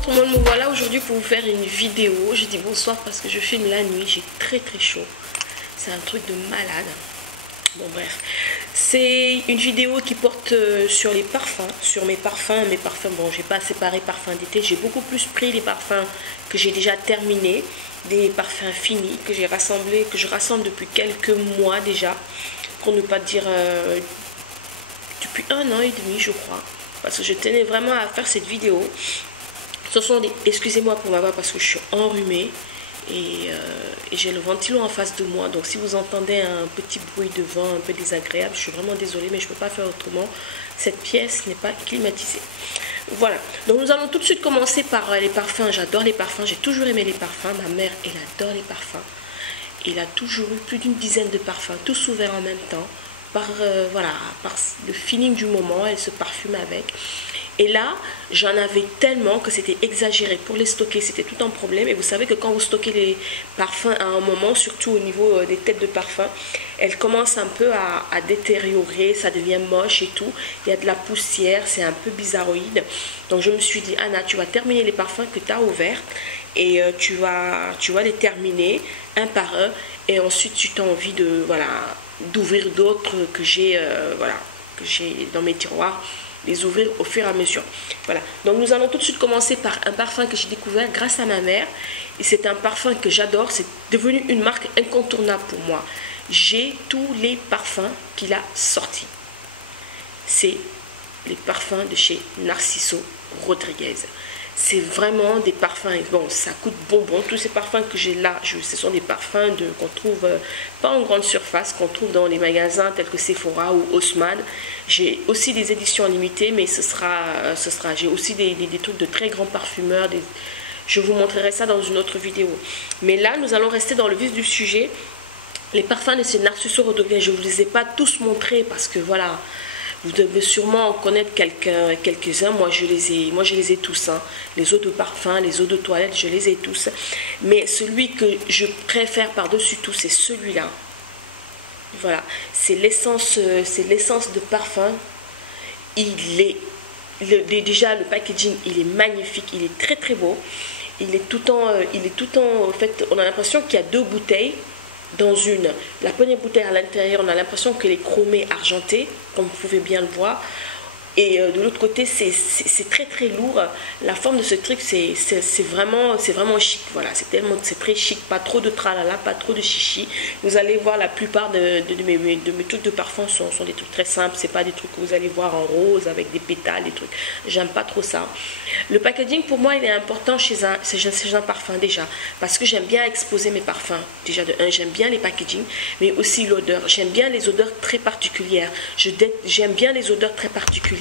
Bonsoir tout le monde, me voilà aujourd'hui pour vous faire une vidéo. Je dis bonsoir parce que je filme la nuit, j'ai très chaud. C'est un truc de malade. Bon bref, c'est une vidéo qui porte sur les parfums, sur mes parfums. Bon, j'ai pas séparé parfums d'été, j'ai beaucoup plus pris les parfums que j'ai déjà terminés, des parfums finis que j'ai rassemblés, que je rassemble depuis quelques mois déjà, pour ne pas dire depuis 1 an et demi je crois, parce que je tenais vraiment à faire cette vidéo. Ce sont des... Excusez-moi pour ma voix parce que je suis enrhumée et j'ai le ventilo en face de moi. Donc si vous entendez un petit bruit de vent un peu désagréable, je suis vraiment désolée, mais je ne peux pas faire autrement. Cette pièce n'est pas climatisée. Voilà, donc nous allons tout de suite commencer par les parfums. J'adore les parfums, j'ai toujours aimé les parfums. Ma mère, elle adore les parfums. Elle a toujours eu plus d'une dizaine de parfums, tous ouverts en même temps. Voilà, par le feeling du moment, elle se parfume avec. Et là, j'en avais tellement que c'était exagéré. Pour les stocker, c'était tout un problème. Et vous savez que quand vous stockez les parfums à un moment, surtout au niveau des têtes de parfum, elles commencent un peu à détériorer, ça devient moche et tout. Il y a de la poussière, c'est un peu bizarroïde. Donc je me suis dit, Anna, tu vas terminer les parfums que tu as ouverts et tu vas les terminer un par un. Et ensuite, tu as envie de, voilà, d'ouvrir d'autres que j'ai dans mes tiroirs, les ouvrir au fur et à mesure. Voilà, donc nous allons tout de suite commencer par un parfum que j'ai découvert grâce à ma mère. Et c'est un parfum que j'adore, c'est devenu une marque incontournable pour moi. J'ai tous les parfums qu'il a sortis. C'est les parfums de chez Narciso Rodriguez. C'est vraiment des parfums, bon, ça coûte bonbon. Tous ces parfums que j'ai là, ce sont des parfums qu'on trouve pas en grande surface, qu'on trouve dans les magasins tels que Sephora ou Haussmann. J'ai aussi des éditions limitées, mais j'ai aussi des trucs de très grands parfumeurs. Je vous montrerai ça dans une autre vidéo. Mais là, nous allons rester dans le vif du sujet. Les parfums de ces Narciso Rodriguez, je ne vous les ai pas tous montrés parce que voilà, vous devez sûrement en connaître quelques-uns. Moi, je les ai tous. Hein. Les eaux de parfum, les eaux de toilette, je les ai tous. Mais celui que je préfère par-dessus tout, c'est celui-là. Voilà, c'est l'essence de parfum. Déjà, le packaging, il est magnifique. Il est très beau. Il est tout en fait, on a l'impression qu'il y a 2 bouteilles. Dans la première bouteille à l'intérieur, on a l'impression qu'elle est chromée argentée, comme vous pouvez bien le voir. Et de l'autre côté, c'est très lourd. La forme de ce truc, c'est vraiment chic. Voilà, c'est très chic. Pas trop de tralala, pas trop de chichi. Vous allez voir, la plupart de mes trucs de parfum sont des trucs très simples. C'est pas des trucs que vous allez voir en rose avec des pétales, des trucs. J'aime pas trop ça. Le packaging, pour moi, il est important chez un parfum déjà. Parce que j'aime bien exposer mes parfums. Déjà, de 1, j'aime bien les packaging, mais aussi l'odeur. J'aime bien les odeurs très particulières. J'aime bien les odeurs très particulières.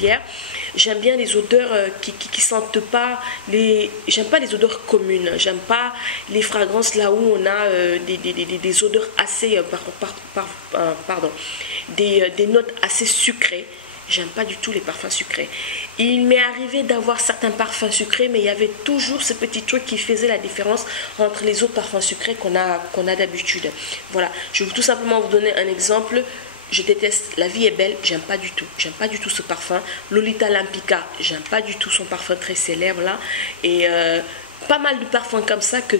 J'aime bien les odeurs qui sentent pas j'aime pas les odeurs communes. J'aime pas les fragrances là où on a des odeurs assez des notes assez sucrées. J'aime pas du tout les parfums sucrés. Il m'est arrivé d'avoir certains parfums sucrés, mais il y avait toujours ce petit truc qui faisait la différence entre les autres parfums sucrés qu'on a d'habitude. Voilà, je vais tout simplement vous donner un exemple. Je déteste La Vie est belle, j'aime pas du tout. J'aime pas du tout ce parfum. Lolita Lampica, j'aime pas du tout son parfum très célèbre là. Et pas mal de parfums comme ça que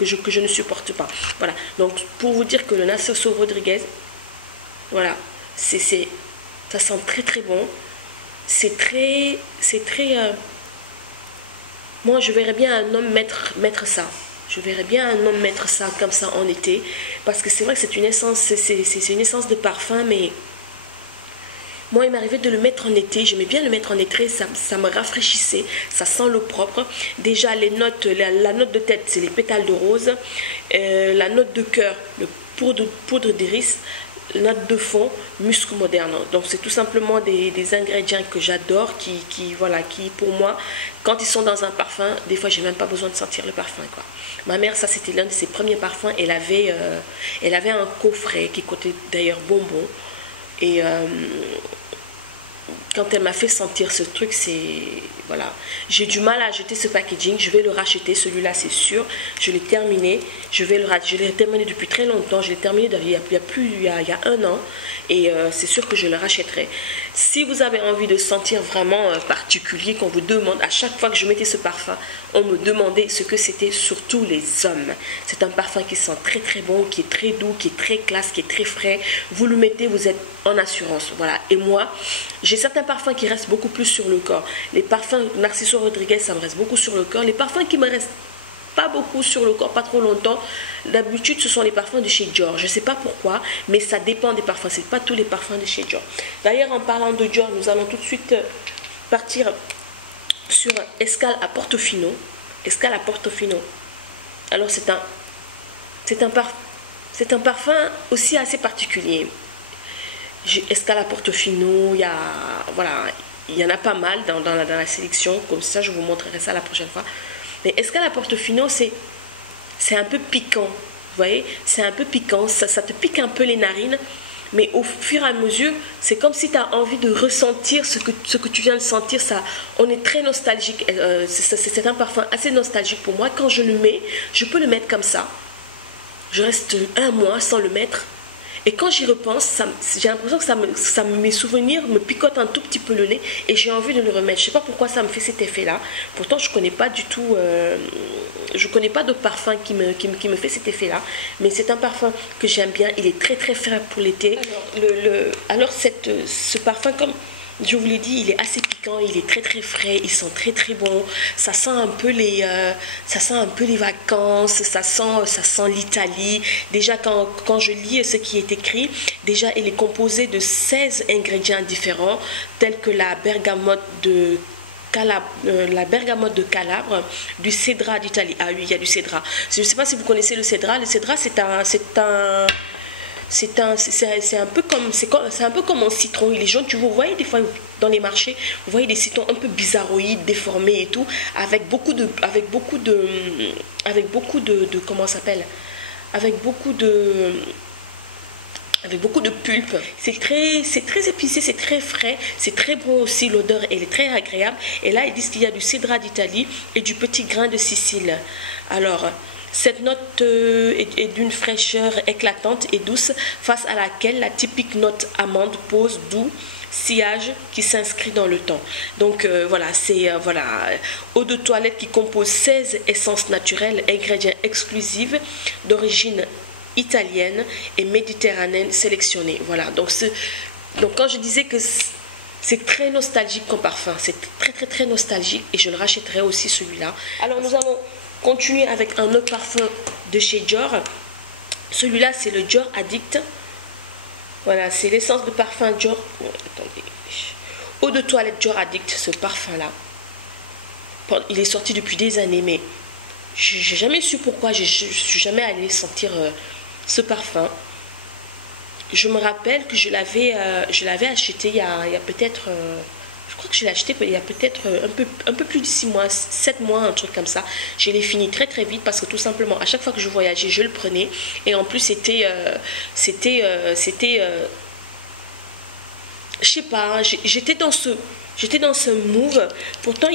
je ne supporte pas. Voilà, donc pour vous dire que le Narciso Rodriguez, voilà, ça sent très bon. C'est très moi je verrais bien un homme mettre ça. Je verrais bien un homme mettre ça comme ça en été. Parce que c'est vrai que c'est une essence, c'est une essence de parfum, mais moi il m'arrivait de le mettre en été. J'aimais bien le mettre en été, ça me rafraîchissait, ça sent l'eau propre. Déjà les notes, la note de tête, c'est les pétales de rose. La note de cœur, le poudre d'iris. Note de fond, musc moderne. Donc c'est tout simplement des ingrédients que j'adore, qui pour moi, quand ils sont dans un parfum, des fois j'ai même pas besoin de sentir le parfum quoi. Ma mère, ça c'était l'un de ses premiers parfums. Elle avait un coffret qui coûtait d'ailleurs bonbon, et quand elle m'a fait sentir ce truc, c'est... Voilà. J'ai du mal à jeter ce packaging. Je vais le racheter. Celui-là, c'est sûr. Je l'ai terminé. Je vais le racheter. Je l'ai terminé depuis très longtemps. Je l'ai terminé il y a un an. Et c'est sûr que je le rachèterai. Si vous avez envie de sentir vraiment particulier, qu'on vous demande, à chaque fois que je mettais ce parfum, on me demandait ce que c'était, surtout les hommes. C'est un parfum qui sent très très bon, qui est très doux, qui est très classe, qui est très frais. Vous le mettez, vous êtes en assurance. Voilà. Et moi, j'ai certains parfums qui restent beaucoup plus sur le corps. Les parfums Narciso Rodriguez, ça me reste beaucoup sur le corps. Les parfums qui me restent pas beaucoup sur le corps, pas trop longtemps, d'habitude ce sont les parfums de chez Dior. Je sais pas pourquoi, mais ça dépend des parfums. C'est pas tous les parfums de chez Dior. D'ailleurs, en parlant de Dior, nous allons tout de suite partir sur Escale à Portofino. Escale à Portofino. Alors c'est un parfum aussi assez particulier. Escale à Portofino, il y en a pas mal dans la sélection, comme ça je vous montrerai ça la prochaine fois. Mais Escale à Portofino, c'est un peu piquant, vous voyez, c'est un peu piquant, ça te pique un peu les narines, mais au fur et à mesure, c'est comme si tu as envie de ressentir ce que tu viens de sentir. On est très nostalgique, c'est un parfum assez nostalgique pour moi. Quand je le mets, je peux le mettre comme ça, je reste un mois sans le mettre. Et quand j'y repense, j'ai l'impression que mes souvenirs me picotent un tout petit peu le nez et j'ai envie de le remettre. Je ne sais pas pourquoi ça me fait cet effet-là. Pourtant, je ne connais pas du tout, je connais pas de parfum qui me fait cet effet-là. Mais c'est un parfum que j'aime bien. Il est très très frais pour l'été. Alors ce parfum, comme je vous l'ai dit, il est assez piquant, il est très très frais, il sent très très bon. Ça sent un peu les vacances, ça sent l'Italie. Déjà quand je lis ce qui est écrit, déjà il est composé de 16 ingrédients différents, tels que la bergamote de Calabre, du cédra d'Italie. Ah oui, il y a du cédra. Je ne sais pas si vous connaissez le cédra. Le cédra, c'est un peu comme un citron. Il est jaune. Vous voyez des fois dans les marchés, vous voyez des citrons un peu bizarroïdes, déformés et tout, avec beaucoup de comment ça s'appelle, avec beaucoup de pulpe. C'est très épicé, c'est très frais, c'est très bon aussi, l'odeur elle est très agréable. Et là ils disent qu'il y a du cédra d'Italie et du petit grain de Sicile. Alors cette note est d'une fraîcheur éclatante et douce, face à laquelle la typique note amande pose doux sillage qui s'inscrit dans le temps. Donc voilà, c'est eau de toilette qui compose 16 essences naturelles, ingrédients exclusifs d'origine italienne et méditerranéenne sélectionnée. Voilà, donc quand je disais que c'est très nostalgique comme parfum, c'est très très très nostalgique et je le rachèterai aussi celui-là. Alors nous allons continuer avec un autre parfum de chez Dior. Celui-là c'est le Dior Addict. Voilà, c'est l'essence de parfum Dior. Oh, attendez. Eau de toilette Dior Addict, ce parfum-là. Il est sorti depuis des années, mais j'ai jamais su pourquoi. Je suis jamais allée sentir ce parfum. Je me rappelle que je l'avais acheté il y a peut-être... je crois que je l'ai acheté il y a peut-être un peu plus de 6 mois, 7 mois, un truc comme ça. Je l'ai fini très très vite parce que tout simplement, à chaque fois que je voyageais, je le prenais. Et en plus, je sais pas, j'étais dans ce move. Pourtant,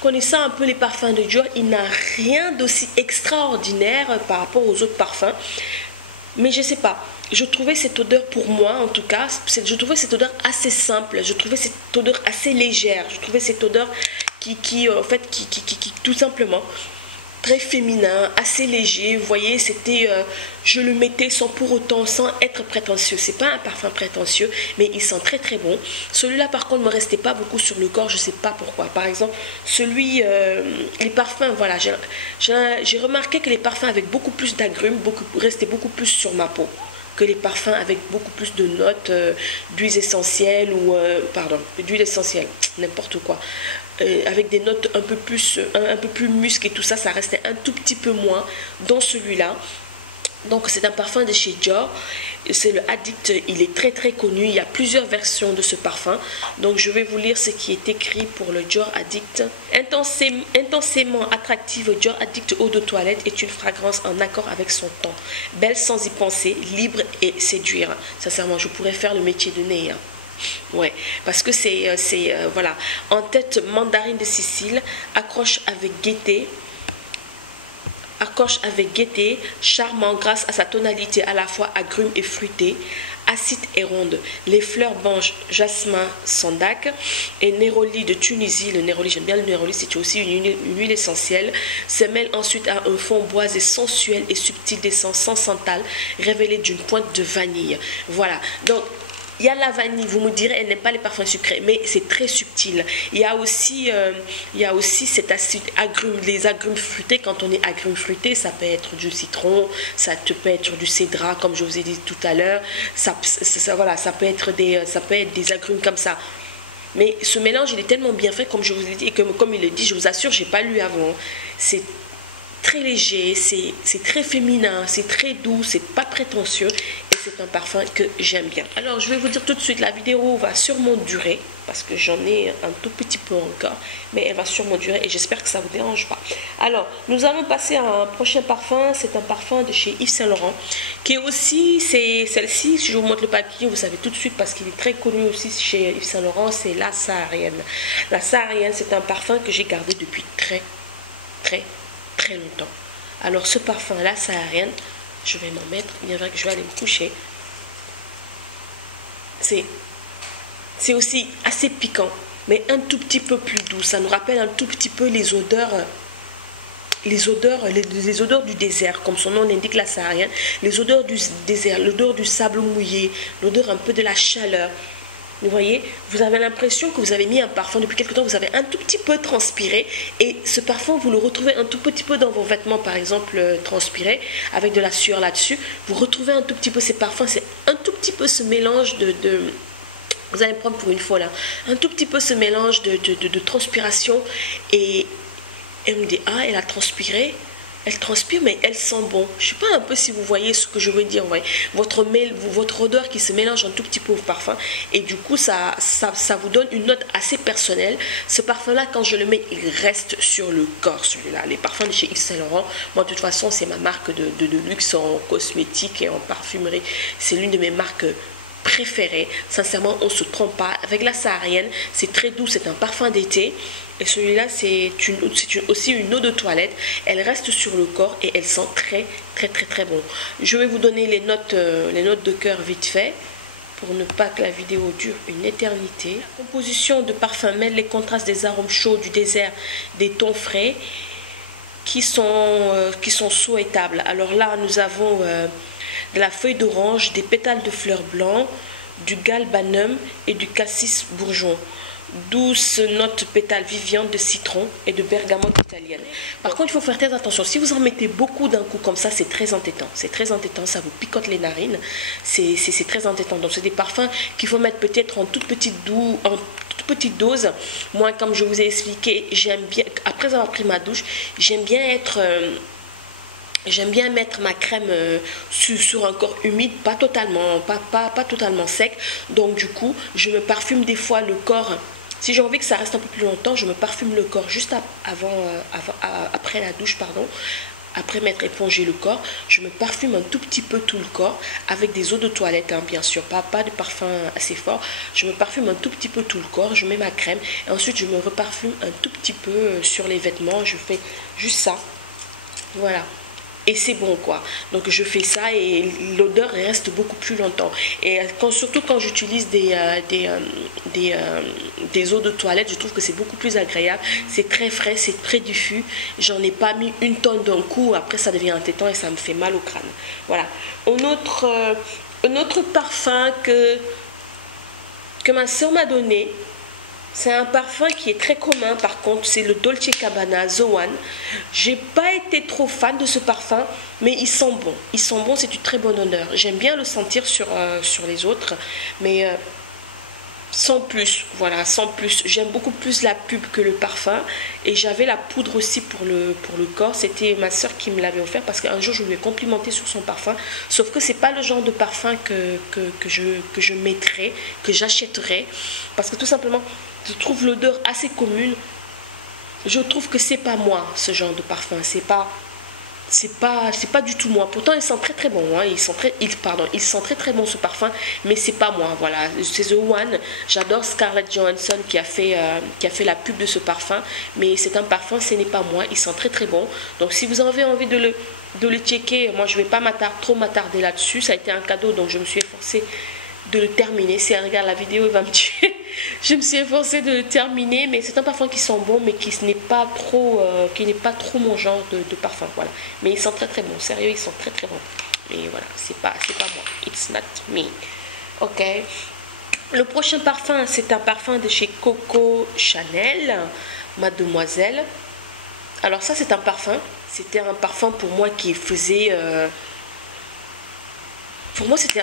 connaissant un peu les parfums de Dior, il n'a rien d'aussi extraordinaire par rapport aux autres parfums. Mais je sais pas, je trouvais cette odeur, pour moi en tout cas, je trouvais cette odeur assez simple, je trouvais cette odeur assez légère, je trouvais cette odeur qui tout simplement très féminin, assez léger. Vous voyez, je le mettais sans être prétentieux. C'est pas un parfum prétentieux, mais il sent très très bon. Celui-là par contre me restait pas beaucoup sur le corps, je sais pas pourquoi. Par exemple, les parfums, voilà, j'ai remarqué que les parfums avec beaucoup plus d'agrumes restaient beaucoup plus sur ma peau que les parfums avec beaucoup plus de notes d'huile essentielle d'huile essentielle, n'importe quoi. Avec des notes un peu plus musc et tout ça, ça restait un tout petit peu moins dans celui-là. Donc c'est un parfum de chez Dior, c'est le Addict, il est très très connu, il y a plusieurs versions de ce parfum. Donc je vais vous lire ce qui est écrit pour le Dior Addict. Intensément attractive, Dior Addict eau de toilette est une fragrance en accord avec son temps. Belle sans y penser, libre et séduire. Sincèrement, je pourrais faire le métier de nez. Ouais, parce que voilà, en tête mandarine de Sicile, accroche avec gaieté, charmant grâce à sa tonalité à la fois agrume et fruitée, acide et ronde. Les fleurs blanches, jasmin, sandac et néroli de Tunisie. Le néroli, j'aime bien le néroli, c'est aussi une huile essentielle. Se mêle ensuite à un fond boisé sensuel et subtil d'essence sans santal, révélé d'une pointe de vanille. Voilà, donc il y a la vanille, vous me direz, elle n'aime pas les parfums sucrés, mais c'est très subtil. Il y a aussi cet acide agrume, les agrumes fruités. Quand on est agrumes fruités, ça peut être du citron, peut être du cédra, comme je vous ai dit tout à l'heure. Voilà, ça peut être des agrumes comme ça. Mais ce mélange, il est tellement bien fait, comme je vous ai dit, et comme il le dit, je vous assure, j'ai pas lu avant. C'est très léger, c'est très féminin, c'est très doux, c'est pas prétentieux. C'est un parfum que j'aime bien. Alors je vais vous dire tout de suite, la vidéo va sûrement durer parce que j'en ai un tout petit peu encore, mais elle va sûrement durer et j'espère que ça vous dérange pas. Alors nous allons passer à un prochain parfum. C'est un parfum de chez Yves Saint Laurent qui est aussi, c'est celle-ci, si je vous montre le papier vous savez tout de suite parce qu'il est très connu aussi chez Yves Saint Laurent, c'est la Saharienne. La Saharienne, c'est un parfum que j'ai gardé depuis très longtemps. Alors ce parfum, la Saharienne, je vais m'en mettre, bien vrai que je vais aller me coucher. C'est aussi assez piquant, mais un tout petit peu plus doux. Ça nous rappelle un tout petit peu les odeurs du désert, comme son nom l'indique, la Saharienne. Les odeurs du désert, l'odeur du sable mouillé, l'odeur un peu de la chaleur. Vous voyez, vous avez l'impression que vous avez mis un parfum depuis quelque temps, vous avez un tout petit peu transpiré et ce parfum, vous le retrouvez un tout petit peu dans vos vêtements, par exemple, transpirés, avec de la sueur là-dessus. Vous retrouvez un tout petit peu ces parfums, c'est un tout petit peu ce mélange vous allez me prendre pour une folle, hein, un tout petit peu ce mélange de transpiration et elle me dit, ah, elle a transpiré. Elle transpire, mais elle sent bon. Je ne sais pas un peu si vous voyez ce que je veux dire. Ouais. Votre odeur qui se mélange un tout petit peu au parfum. Et du coup, ça vous donne une note assez personnelle. Ce parfum-là, quand je le mets, il reste sur le corps, celui-là. Les parfums de chez Yves Saint Laurent, moi, de toute façon, c'est ma marque de luxe en cosmétique et en parfumerie. C'est l'une de mes marques préférées. Sincèrement, on ne se trompe pas. Avec la Saharienne, c'est très doux. C'est un parfum d'été. Et celui-là, c'est aussi une eau de toilette. Elle reste sur le corps et elle sent très bon. Je vais vous donner les notes de cœur vite fait pour ne pas que la vidéo dure une éternité. La composition de parfum mêle les contrastes des arômes chauds du désert, des tons frais qui sont souhaitables. Alors là, nous avons de la feuille d'orange, des pétales de fleurs blancs, du galbanum et du cassis bourgeon. Douce note pétale viviante de citron et de bergamote italienne. Par contre, il faut faire très attention. Si vous en mettez beaucoup d'un coup comme ça, c'est très entêtant. C'est très entêtant, ça vous picote les narines. C'est très entêtant. Donc, c'est des parfums qu'il faut mettre peut-être en toute petite dose. Moi, comme je vous ai expliqué, j'aime bien, après avoir pris ma douche, j'aime bien mettre ma crème sur un corps humide, pas totalement sec. Donc du coup, je me parfume des fois le corps. Si j'ai envie que ça reste un peu plus longtemps, je me parfume le corps juste après la douche, pardon. Après m'être épongé le corps, je me parfume un tout petit peu tout le corps avec des eaux de toilette, hein, bien sûr, pas de parfum assez fort. Je me parfume un tout petit peu tout le corps, je mets ma crème et ensuite je me reparfume un tout petit peu sur les vêtements. Je fais juste ça, voilà. Et c'est bon quoi. Donc je fais ça et l'odeur reste beaucoup plus longtemps. Et surtout quand j'utilise des eaux de toilette, je trouve que c'est beaucoup plus agréable. C'est très frais, c'est très diffus. J'en ai pas mis une tonne d'un coup. Après ça devient entêtant et ça me fait mal au crâne. Voilà. Un autre parfum que ma soeur m'a donné. C'est un parfum qui est très commun par contre, c'est le Dolce & Gabbana The One. J'ai pas été trop fan de ce parfum, mais il sent bon. Il sent bon, c'est une très bonne odeur. J'aime bien le sentir sur les autres, mais sans plus, voilà, sans plus. J'aime beaucoup plus la pub que le parfum. Et j'avais la poudre aussi pour le corps. C'était ma soeur qui me l'avait offert parce qu'un jour je lui ai complimenté sur son parfum. Sauf que c'est pas le genre de parfum que je mettrais, que j'achèterais. Parce que tout simplement, je trouve l'odeur assez commune. Je trouve que c'est pas moi ce genre de parfum. C'est c'est pas du tout moi. Pourtant il sent très très bon, hein. Il sent très très bon ce parfum, mais c'est pas moi. Voilà, c'est The One. J'adore Scarlett Johansson qui a fait la pub de ce parfum, mais c'est un parfum, ce n'est pas moi. Il sent très très bon. Donc si vous avez envie de le checker, moi je vais pas trop m'attarder là-dessus. Ça a été un cadeau, donc je me suis efforcée de le terminer. Si elle regarde la vidéo, il va me tuer. Je me suis efforcée de le terminer, mais c'est un parfum qui sent bon, mais qui n'est pas trop mon genre de parfum. Voilà, mais il sent très très bon. Sérieux, il sent très très bon. Mais voilà, c'est pas moi. It's not me. Ok. Le prochain parfum, c'est un parfum de chez Coco Chanel, Mademoiselle. Alors ça, c'est un parfum. C'était un parfum pour moi qui faisait... pour moi, c'était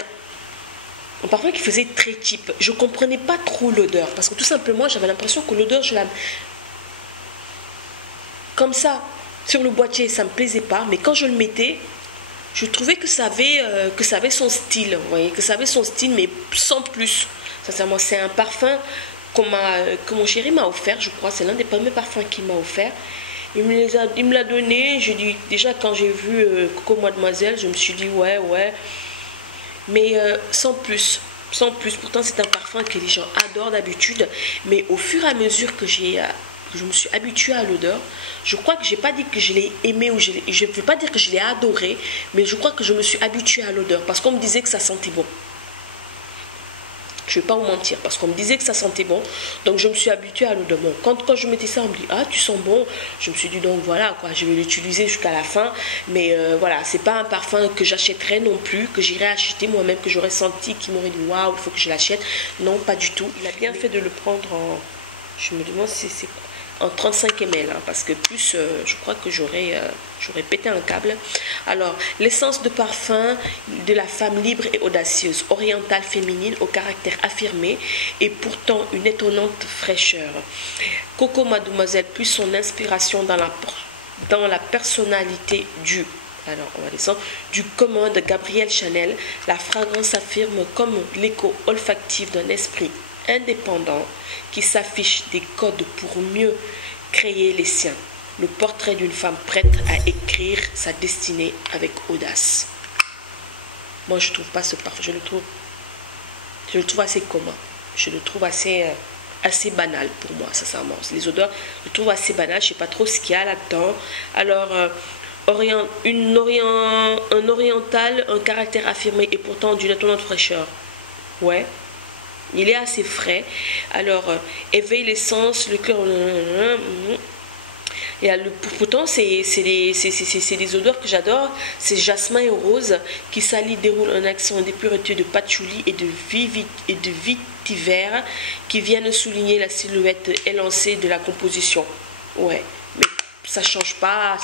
un parfum qui faisait très cheap. Je comprenais pas trop l'odeur. Parce que tout simplement, j'avais l'impression que l'odeur, comme ça, sur le boîtier, ça me plaisait pas. Mais quand je le mettais, je trouvais que ça avait son style. Vous voyez, que ça avait son style, mais sans plus. Sincèrement, c'est un parfum que mon chéri m'a offert, je crois. C'est l'un des premiers parfums qu'il m'a offert. Il me l'a donné. J'ai dit, déjà, quand j'ai vu Coco Mademoiselle, je me suis dit, ouais. Mais sans plus. Pourtant c'est un parfum que les gens adorent d'habitude, mais au fur et à mesure que je me suis habituée à l'odeur, je crois que j'ai pas dit que je l'ai aimé, ou je ne veux pas dire que je l'ai adoré, mais je crois que je me suis habituée à l'odeur parce qu'on me disait que ça sentait bon. Je ne vais pas vous mentir, parce qu'on me disait que ça sentait bon. Donc je me suis habituée à l'odeur. Bon, quand je mettais ça, on me dit, ah, tu sens bon. Je me suis dit, donc voilà, quoi, je vais l'utiliser jusqu'à la fin. Mais voilà, c'est pas un parfum que j'achèterais non plus, que j'irais acheter moi-même, que j'aurais senti, qui m'aurait dit, waouh, il faut que je l'achète. Non, pas du tout. Il a bien fait de le prendre en... Je me demande si c'est quoi, en 35 ml, hein, parce que plus, je crois que j'aurais pété un câble. Alors, l'essence de parfum de la femme libre et audacieuse, orientale féminine au caractère affirmé et pourtant une étonnante fraîcheur. Coco Mademoiselle, plus son inspiration dans la personnalité du commun de Gabrielle Chanel, la fragrance affirme comme l'écho olfactif d'un esprit indépendant qui s'affiche des codes pour mieux créer les siens. Le portrait d'une femme prête à écrire sa destinée avec audace. Moi, je trouve pas ce parfum. Je le trouve assez commun. Je le trouve assez banal pour moi, sincèrement. Les odeurs, je le trouve assez banal. Je sais pas trop ce qu'il y a là-dedans. Alors, un oriental, un caractère affirmé et pourtant d'une étonnante fraîcheur. Ouais. Il est assez frais. Alors, éveille les sens, le cœur. Et pourtant, c'est des odeurs que j'adore. C'est jasmin et rose qui s'allient, déroule un accent de pureté, de patchouli et de vitiver qui viennent souligner la silhouette élancée de la composition. Ouais, mais ça change pas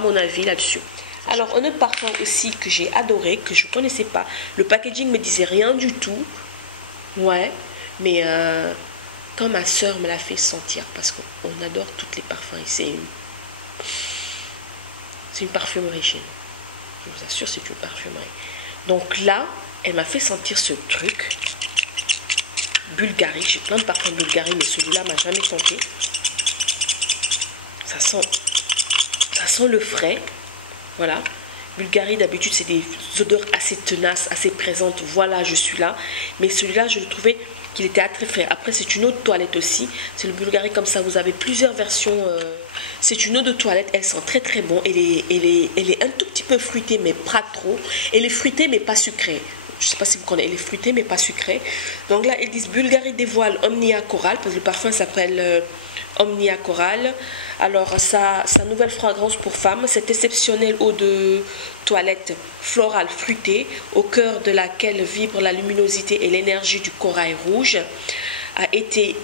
mon avis là-dessus. Alors, un autre parfum aussi que j'ai adoré, que je ne connaissais pas. Le packaging me disait rien du tout. Ouais, mais quand ma soeur me l'a fait sentir, parce qu'on adore tous les parfums, c'est une parfumerie chez nous. Je vous assure, c'est une parfumerie. Donc là, elle m'a fait sentir ce truc. Bulgarie, j'ai plein de parfums Bulgarie, mais celui-là m'a jamais tenté. Ça sent le frais. Voilà. Bulgarie, d'habitude, c'est des odeurs assez tenaces, assez présentes. Voilà, je suis là. Mais celui-là, je le trouvais qu'il était très frais. Après, c'est une eau de toilette aussi. C'est le Bulgarie comme ça. Vous avez plusieurs versions. C'est une eau de toilette. Elle sent très très bon. Elle est un tout petit peu fruitée, mais pas trop. Elle est fruitée, mais pas sucrée. Je ne sais pas si vous connaissez. Elle est fruitée, mais pas sucrée. Donc là, ils disent Bulgarie dévoile Omnia Coral, parce que le parfum s'appelle Omnia Coral. Alors, sa nouvelle fragrance pour femme, cette exceptionnelle eau de toilette florale fruitée, au cœur de laquelle vibre la luminosité et l'énergie du corail rouge, a été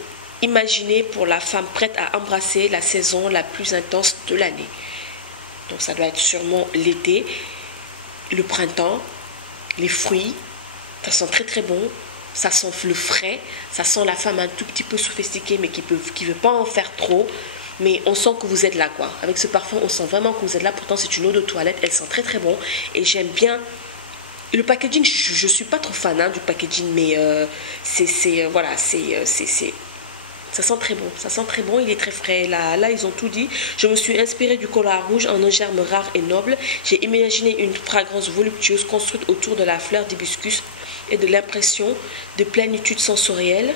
imaginée pour la femme prête à embrasser la saison la plus intense de l'année. Donc, ça doit être sûrement l'été, le printemps, les fruits. Ça sent très très bon. Ça sent le frais, ça sent la femme un tout petit peu sophistiquée, mais qui veut pas en faire trop. Mais on sent que vous êtes là, quoi. Avec ce parfum, on sent vraiment que vous êtes là. Pourtant, c'est une eau de toilette. Elle sent très, très bon. Et j'aime bien... Le packaging, je suis pas trop fan du packaging. Mais voilà, Ça sent très bon, ça sent très bon, il est très frais. Là, ils ont tout dit. Je me suis inspirée du cola rouge en un germe rare et noble. J'ai imaginé une fragrance voluptueuse construite autour de la fleur d'hibiscus et de l'impression de plénitude sensorielle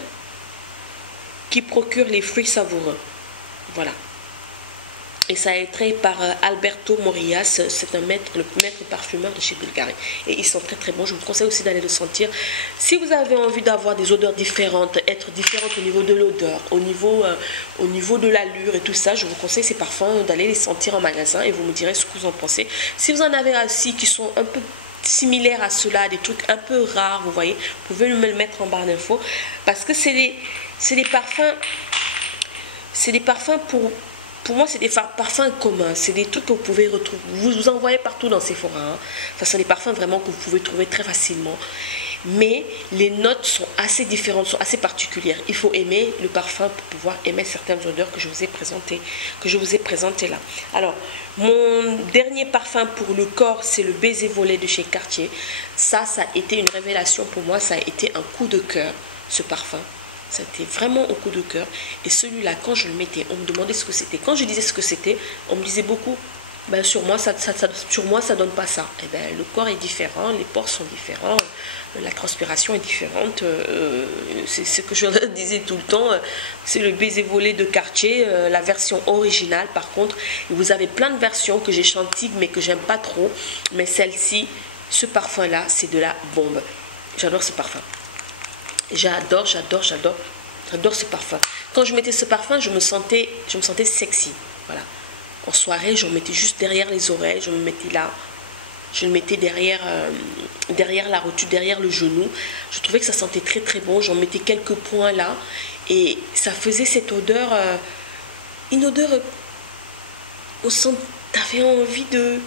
qui procure les fruits savoureux. Voilà. Et ça a été créé par Alberto Morillas, c'est le maître parfumeur de chez Bulgari. Et ils sont très très bons, je vous conseille aussi d'aller le sentir. Si vous avez envie d'avoir des odeurs différentes, être différente au niveau de l'odeur, au niveau de l'allure et tout ça, je vous conseille ces parfums d'aller les sentir en magasin et vous me direz ce que vous en pensez. Si vous en avez aussi qui sont un peu similaires à ceux-là, des trucs un peu rares, vous voyez, vous pouvez me le mettre en barre d'infos. Parce que c'est des parfums pour moi, c'est des parfums communs. C'est des trucs que vous pouvez retrouver. Vous en voyez partout dans Sephora. Hein. Ça sont des parfums vraiment que vous pouvez trouver très facilement. Mais les notes sont assez différentes, sont assez particulières. Il faut aimer le parfum pour pouvoir aimer certaines odeurs que je vous ai présentées là. Alors, mon dernier parfum pour le corps, c'est le Baiser volé de chez Cartier. Ça a été une révélation pour moi. Ça a été un coup de cœur, ce parfum. C'était vraiment au coup de cœur. Et celui-là, quand je le mettais, on me demandait ce que c'était. Quand je disais ce que c'était, on me disait beaucoup, ben sur moi, ça donne pas ça. Et ben, le corps est différent, les pores sont différents, la transpiration est différente. C'est ce que je disais tout le temps. C'est le Baiser volé de Cartier, la version originale. Par contre, vous avez plein de versions que j'ai chantiques, mais que j'aime pas trop. Mais celle-ci, ce parfum-là, c'est de la bombe. J'adore ce parfum. J'adore ce parfum. Quand je mettais ce parfum, je me sentais sexy. Voilà. En soirée, je le mettais juste derrière les oreilles, je me mettais là. Je le mettais derrière la rotule, derrière le genou. Je trouvais que ça sentait très très bon. J'en mettais quelques points là. Et ça faisait cette odeur, une odeur au sens, t'avais envie de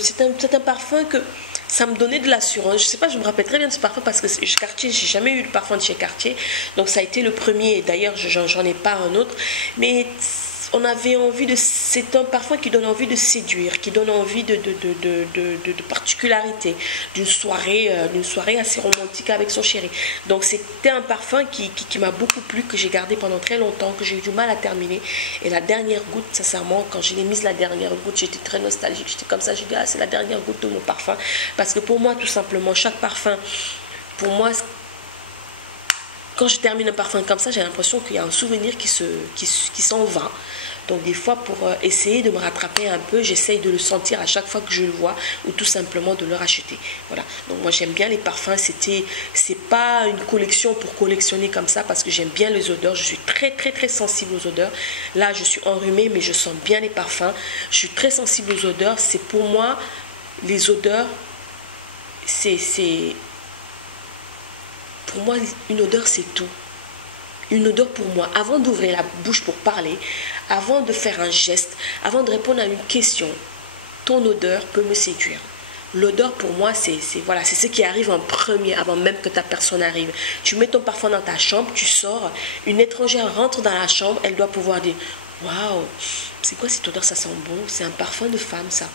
c'est un parfum que ça me donnait de l'assurance. Je sais pas, je me rappelle très bien de ce parfum parce que chez Cartier, j'ai jamais eu le parfum de chez Cartier. Donc ça a été le premier. D'ailleurs, j'en ai pas un autre. Mais on avait envie de... C'est un parfum qui donne envie de séduire, qui donne envie de particularité, d'une soirée assez romantique avec son chéri. Donc c'était un parfum qui m'a beaucoup plu, que j'ai gardé pendant très longtemps, que j'ai eu du mal à terminer. Et la dernière goutte, sincèrement, quand je l'ai mise la dernière goutte, j'étais très nostalgique. J'étais comme ça, j'ai dit, ah, c'est la dernière goutte de mon parfum. Parce que pour moi, tout simplement, chaque parfum, pour moi... Quand je termine un parfum comme ça, j'ai l'impression qu'il y a un souvenir qui s'en va. Donc des fois, pour essayer de me rattraper un peu, j'essaye de le sentir à chaque fois que je le vois ou tout simplement de le racheter. Voilà. Donc moi, j'aime bien les parfums. C'est pas une collection pour collectionner comme ça parce que j'aime bien les odeurs. Je suis très, très, très sensible aux odeurs. Là, je suis enrhumée, mais je sens bien les parfums. Je suis très sensible aux odeurs. C'est pour moi, les odeurs, pour moi, une odeur, c'est tout. Une odeur pour moi, avant d'ouvrir la bouche pour parler, avant de faire un geste, avant de répondre à une question, ton odeur peut me séduire. L'odeur pour moi, c'est ce qui arrive en premier, avant même que ta personne arrive. Tu mets ton parfum dans ta chambre, tu sors, une étrangère rentre dans la chambre, elle doit pouvoir dire « Waouh, c'est quoi cette odeur, ça sent bon, c'est un parfum de femme ça ».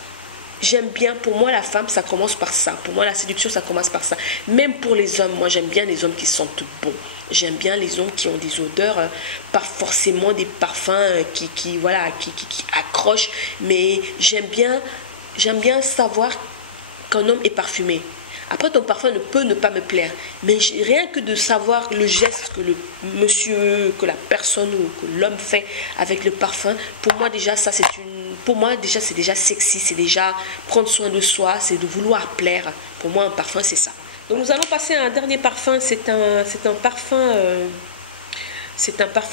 J'aime bien, pour moi la femme ça commence par ça, pour moi la séduction ça commence par ça. Même pour les hommes, moi j'aime bien les hommes qui sentent bon. J'aime bien les hommes qui ont des odeurs, pas forcément des parfums qui accrochent, mais j'aime bien savoir qu'un homme est parfumé. Après, ton parfum ne peut ne pas me plaire, mais rien que de savoir le geste que le monsieur, que la personne ou que l'homme fait avec le parfum, pour moi déjà ça c'est déjà sexy, c'est déjà prendre soin de soi, c'est de vouloir plaire. Pour moi un parfum c'est ça. Donc nous allons passer à un dernier parfum, c'est un parfum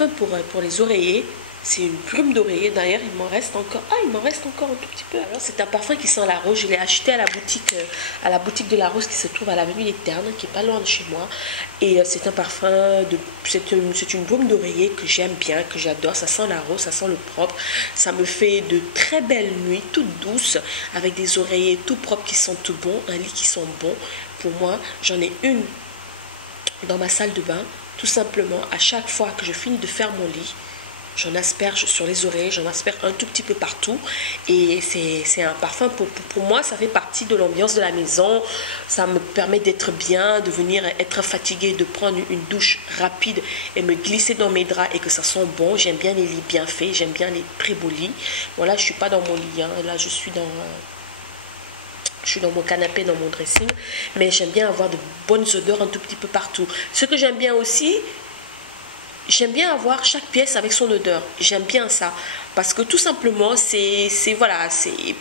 pour les oreillers. C'est une plume d'oreiller. D'ailleurs, il m'en reste encore un tout petit peu. Alors, c'est un parfum qui sent la rose. Je l'ai acheté à la boutique de la rose qui se trouve à l'avenue des Ternes, qui est pas loin de chez moi. Et c'est un parfum c'est une plume d'oreiller que j'aime bien, que j'adore. Ça sent la rose, ça sent le propre. Ça me fait de très belles nuits, toutes douces, avec des oreillers tout propres qui sentent tout bon, un lit qui sent bon. Pour moi, j'en ai une dans ma salle de bain. Tout simplement, à chaque fois que je finis de faire mon lit, j'en asperge sur les oreilles, j'en asperge un tout petit peu partout. Et c'est un parfum, pour moi, ça fait partie de l'ambiance de la maison. Ça me permet d'être bien, de venir être fatiguée, de prendre une douche rapide et me glisser dans mes draps et que ça sent bon. J'aime bien les lits bien faits, j'aime bien les très beaux lits. Voilà, je suis pas dans mon lit, hein. Là je suis dans mon canapé, dans mon dressing, mais j'aime bien avoir de bonnes odeurs un tout petit peu partout. Ce que j'aime bien aussi, j'aime bien avoir chaque pièce avec son odeur. J'aime bien ça. Parce que tout simplement, voilà,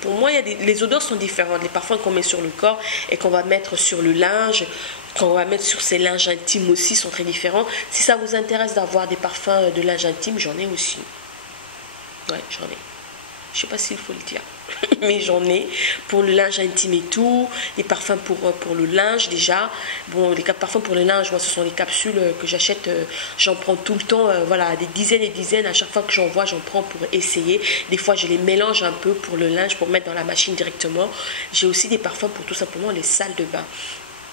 pour moi, les odeurs sont différentes. Les parfums qu'on met sur le corps et qu'on va mettre sur le linge, qu'on va mettre sur ses linges intimes aussi sont très différents. Si ça vous intéresse d'avoir des parfums de linge intime, j'en ai aussi. Ouais, j'en ai. Je sais pas s'il faut le dire, mais j'en ai pour le linge intime et tout, des parfums pour le linge déjà. Bon, les parfums pour le linge, moi ce sont les capsules que j'achète, j'en prends tout le temps, voilà, des dizaines et dizaines. À chaque fois que j'en vois, j'en prends pour essayer. Des fois, je les mélange un peu pour le linge, pour mettre dans la machine directement. J'ai aussi des parfums pour tout simplement les salles de bain.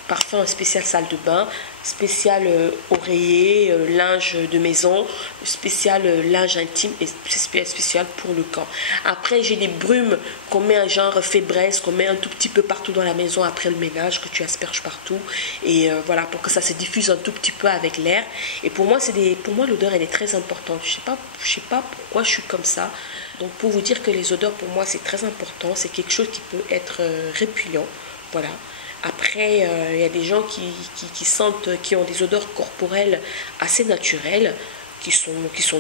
Parfum spécial salle de bain, spécial oreiller, linge de maison, spécial linge intime et spécial pour le corps. Après, j'ai des brumes qu'on met un genre fébreze, qu'on met un tout petit peu partout dans la maison après le ménage, que tu asperges partout. Et voilà, pour que ça se diffuse un tout petit peu avec l'air. Et pour moi, l'odeur, elle est très importante. Je sais pas pourquoi je suis comme ça. Donc, pour vous dire que les odeurs, pour moi, c'est très important. C'est quelque chose qui peut être répugnant. Voilà. Après, il y a des gens qui ont des odeurs corporelles assez naturelles, qui sont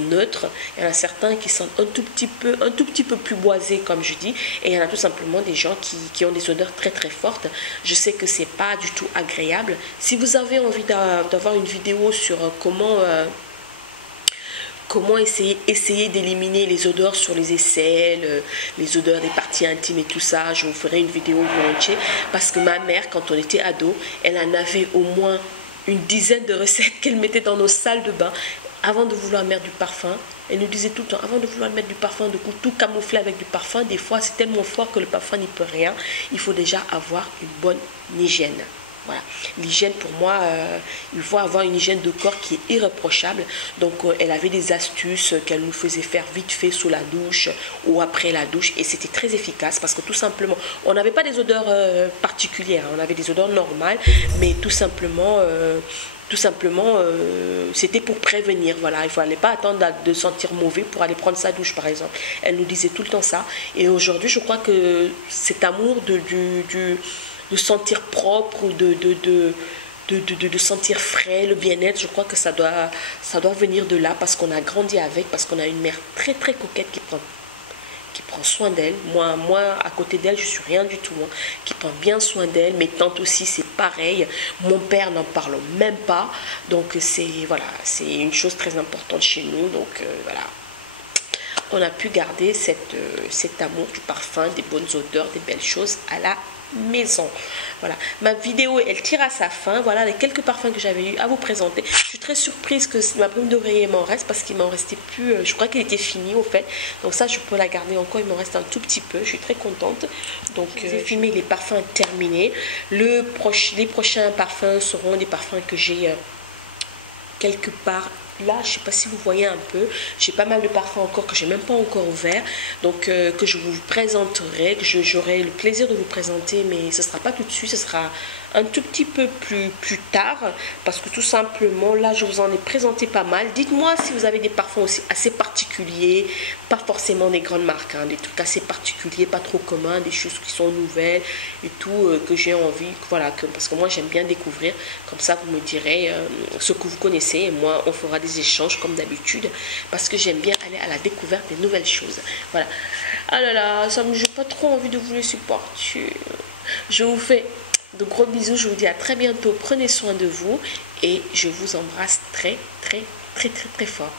neutres. Il y en a certains qui sentent un tout petit peu plus boisés, comme je dis. Et il y en a tout simplement des gens qui ont des odeurs très très fortes. Je sais que c'est pas du tout agréable. Si vous avez envie d'avoir une vidéo sur comment essayer d'éliminer les odeurs sur les aisselles, les odeurs des parties intimes et tout ça. Je vous ferai une vidéo volontiers parce que ma mère, quand on était ado, elle en avait au moins une dizaine de recettes qu'elle mettait dans nos salles de bain avant de vouloir mettre du parfum. Elle nous disait tout le temps, avant de vouloir mettre du parfum, de tout camoufler avec du parfum, des fois c'est tellement fort que le parfum n'y peut rien. Il faut déjà avoir une bonne hygiène. Voilà. L'hygiène, pour moi, il faut avoir une hygiène de corps qui est irréprochable. Donc, elle avait des astuces qu'elle nous faisait faire vite fait sous la douche ou après la douche. Et c'était très efficace parce que tout simplement, on n'avait pas des odeurs particulières. On avait des odeurs normales, mais tout simplement, c'était pour prévenir. Voilà, il ne fallait pas attendre de sentir mauvais pour aller prendre sa douche, par exemple. Elle nous disait tout le temps ça. Et aujourd'hui, je crois que cet amour de sentir propre ou de sentir frais, le bien-être, je crois que ça doit venir de là parce qu'on a grandi avec, parce qu'on a une mère très très coquette qui prend soin d'elle. Moi, à côté d'elle, je suis rien du tout, hein, qui prend bien soin d'elle. Mes tantes aussi, c'est pareil. Mon père n'en parle même pas. Donc voilà, c'est une chose très importante chez nous. Donc voilà. On a pu garder cet amour du parfum, des bonnes odeurs, des belles choses à la maison. Voilà, ma vidéo elle tire à sa fin. Voilà les quelques parfums que j'avais eu à vous présenter. Je suis très surprise que ma brume d'oreiller m'en reste parce qu'il m'en restait plus, je crois qu'elle était finie au fait, donc ça je peux la garder encore, il m'en reste un tout petit peu. Je suis très contente. Donc j'ai filmé les parfums terminés. Les prochains parfums seront des parfums que j'ai quelque part là. Je sais pas si vous voyez un peu, j'ai pas mal de parfums encore que j'ai même pas encore ouvert, donc que je vous présenterai, que j'aurai le plaisir de vous présenter, mais ce sera pas tout de suite, ce sera un tout petit peu plus tard, parce que tout simplement là je vous en ai présenté pas mal. Dites-moi si vous avez des parfums aussi assez particuliers, pas forcément des grandes marques, hein, des trucs assez particuliers, pas trop communs, des choses qui sont nouvelles et tout, que j'ai envie, voilà, parce que moi j'aime bien découvrir. Comme ça vous me direz ce que vous connaissez et moi on fera des échanges comme d'habitude, parce que j'aime bien aller à la découverte des nouvelles choses. Voilà. Ah là là, ça me j'ai pas trop envie de vous laisser partir. Je vous fais de gros bisous, je vous dis à très bientôt, prenez soin de vous et je vous embrasse très très très très très fort.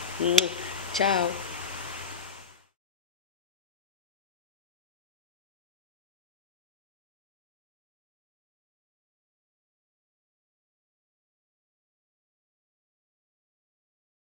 Ciao.